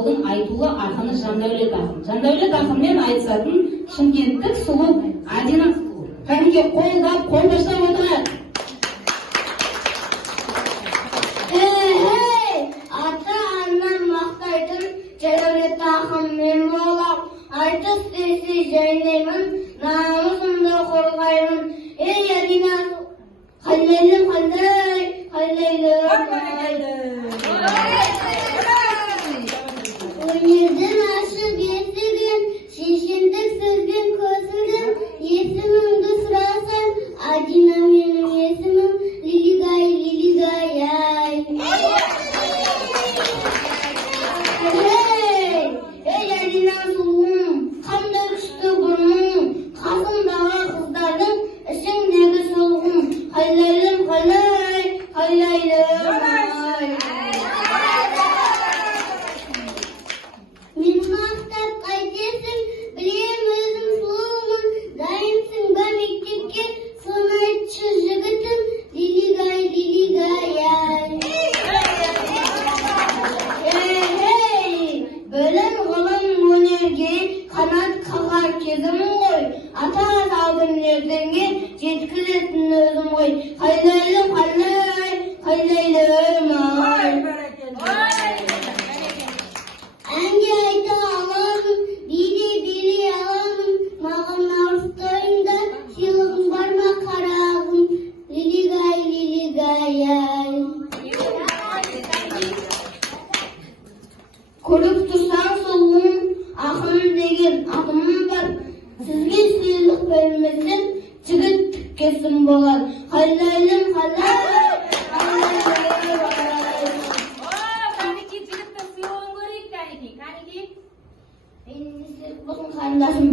ауылдың айтулы ақыны Жандәулет ақын. Жандәулет ақынмен айтысатын шымкенттік сұлу Адина кәдімгі қолдап, қолдаштап отырайық. Ата-анам мақтайтын Жандәулет ақын мен болам. Айтыс десе жайнаймын, намысымды қорғаймын. Ей Адина, қайлайлым қандай, өнердің ашық есігін, шешендік сөзбен көзілдім. Есімімді сұрасаң, Адина менің есімім, Лилигай, Лилигай, ай. Ей Адина сұлуым, қандай күшті бұрның, қасымдағы қыздардың ішіңдегі солғым. Қайлайлым, қайлайлым, ай. Мен мақтап қайтесің, білем өзім сұлумын, дайынсың ба мектепке, соны айтшы жігітім, Лилигай, Лилигай, ай. Білім ғылым өнерге қанат қағар кезім ғой, ата салдың ертеңге жеткізетін өзім ғой. Қайлайлым, қайлайлым, ай. Әнге айта аламын, биде билей аламын, маған наурыз тойында сыйлығың бар ма қарағым, Лилигай, Лилигай, ай. Көріп тұрсаң сұлуым, ақын деген атым бар, сізге сыйлық бермесем, жігіт тіккесім болар. Қайлайлым, Kaniki жігіттің сыйлығын көрейік, Каники. Менің қарындасым.